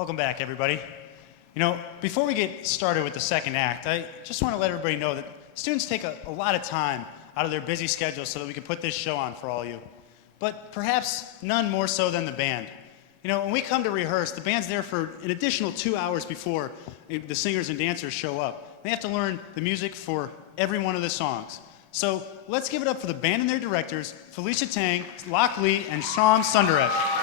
Welcome back, everybody. Before we get started with the second act, I just want to let everybody know that students take a lot of time out of their busy schedule so that we can put this show on for all you. But perhaps none more so than the band. When we come to rehearse, the band's there for an additional 2 hours before the singers and dancers show up. They have to learn the music for every one of the songs. So let's give it up for the band and their directors, Felicia Tang, Locke Lee, and Sham Sundaresh.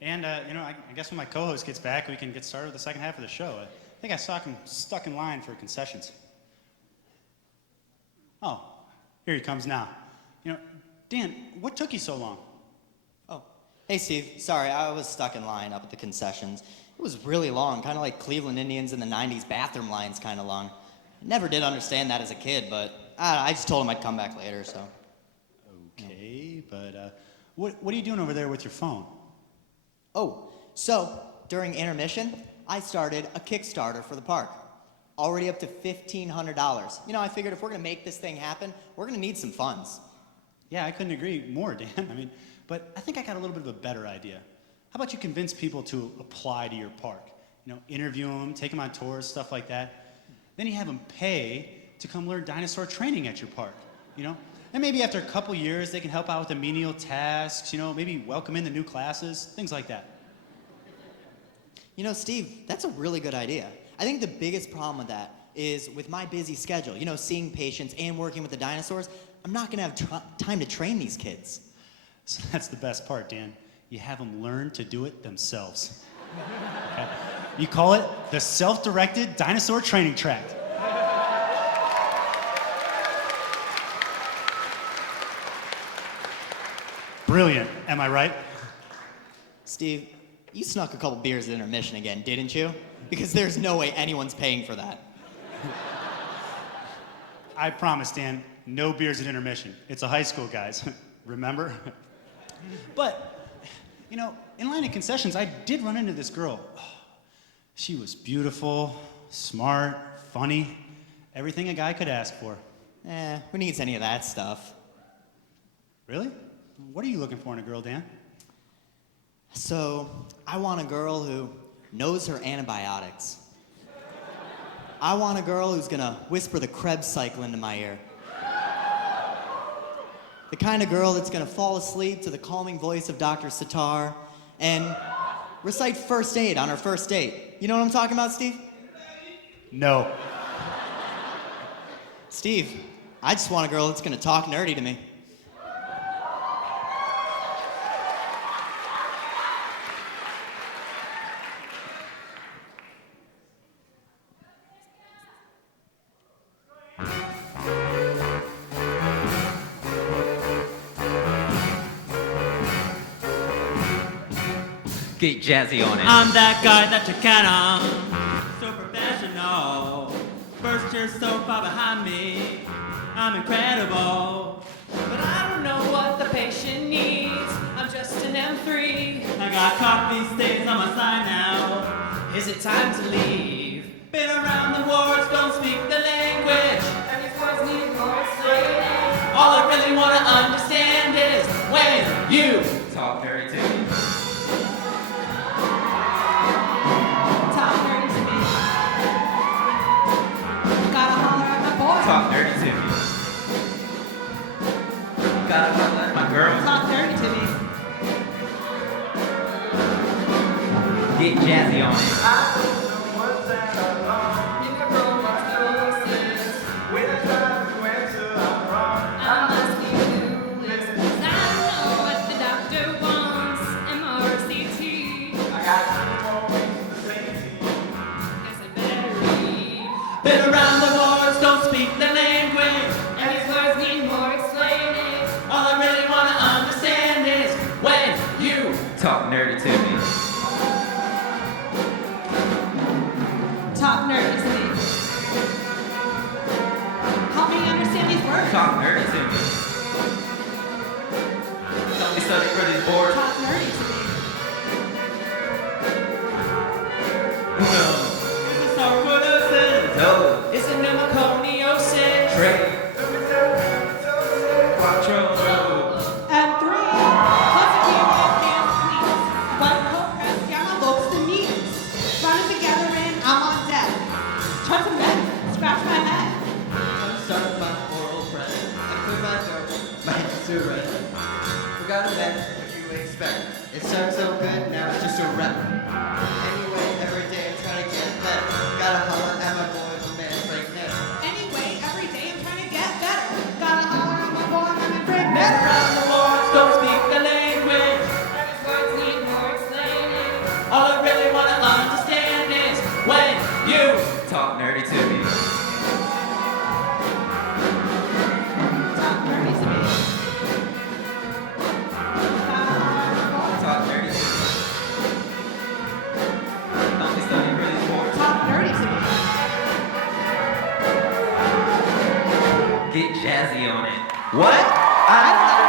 And, I guess when my co-host gets back, we can get started with the second half of the show. I think I saw him stuck in line for concessions. Oh, here he comes now. Dan, what took you so long? Oh, hey Steve, sorry, I was stuck in line up at the concessions. It was really long, kind of like Cleveland Indians in the 90s bathroom lines kind of long. Never did understand that as a kid, but I just told him I'd come back later, so. Okay, but what are you doing over there with your phone? Oh, so during intermission, I started a Kickstarter for the park. Already up to $1,500. I figured if we're gonna make this thing happen, we're gonna need some funds. Yeah, I couldn't agree more, Dan. But I think I got a little bit of a better idea. How about you convince people to apply to your park? Interview them, take them on tours, stuff like that. Then you have them pay to come learn dinosaur training at your park, And maybe after a couple years, they can help out with the menial tasks, maybe welcome in the new classes, things like that. Steve, that's a really good idea. I think the biggest problem with that is with my busy schedule, seeing patients and working with the dinosaurs, I'm not gonna have time to train these kids. So that's the best part, Dan. You have them learn to do it themselves. Okay? You call it the self-directed dinosaur training tract. Brilliant, am I right? Steve, you snuck a couple beers at intermission again, didn't you? Because there's no way anyone's paying for that. I promise, Dan, no beers at intermission. It's a high school, guys. Remember? But, in line of concessions, I did run into this girl. She was beautiful, smart, funny, everything a guy could ask for. Who needs any of that stuff? Really? What are you looking for in a girl, Dan? So, I want a girl who knows her antibiotics. I want a girl who's gonna whisper the Krebs cycle into my ear. The kind of girl that's gonna fall asleep to the calming voice of Dr. Sitar and recite first aid on her first date. You know what I'm talking about, Steve? No. Steve, I just want a girl that's gonna talk nerdy to me. Get jazzy on it. I'm that guy that you count on, so professional. First year so far behind me, I'm incredible. But I don't know what the patient needs, I'm just an M3. I got coffee stains on my sign now. Is it time to leave? Been around the wards, don't speak the language. And these words need more explaining. All I really wanna understand is when you Talk dirty to me. talk dirty to me. Gotta holler at my boy. Talk dirty to me. Gotta holler at my girl. Talk dirty to me. Get jazzy on it. You can roll my doses. I must be clueless. 'Cause I don't know what the doctor wants. MRCT. Guess I better read. been around the wards, don't speak the language. And these words need more explaining. All I really wanna understand is when you Talk nerdy to me. Talk nerdy to me. Help me understand these words. Talk nerdy to me. Help me study for these boards. Talk nerdy to me. Is it sarcoidosis? No. Is it pneumoconiosis? Trey. Quattro. And 3, Clostridium pants please. 1 coat press, gamma looks the knees. Run it together and I'm on deck. Touch a neck, scratch my head. I'm starting my oral press. I clear my throat, my hands too red. Forgot a bet, what you expect. It started so good, now it's just a rep. Anyway, every day I'm trying to get better. Gotta holler at my boy, my man's right now. Anyway, every day I'm trying to get better. Gotta holler at my boy, I'm Never pregnant. around the world, don't speak the language. And his words need more explaining. All I really wanna understand is when you Talk nerdy to me. Talk nerdy to me. Talk nerdy to me. Don't be studying for these boards. Talk nerdy to me. Get jazzy on it. What? I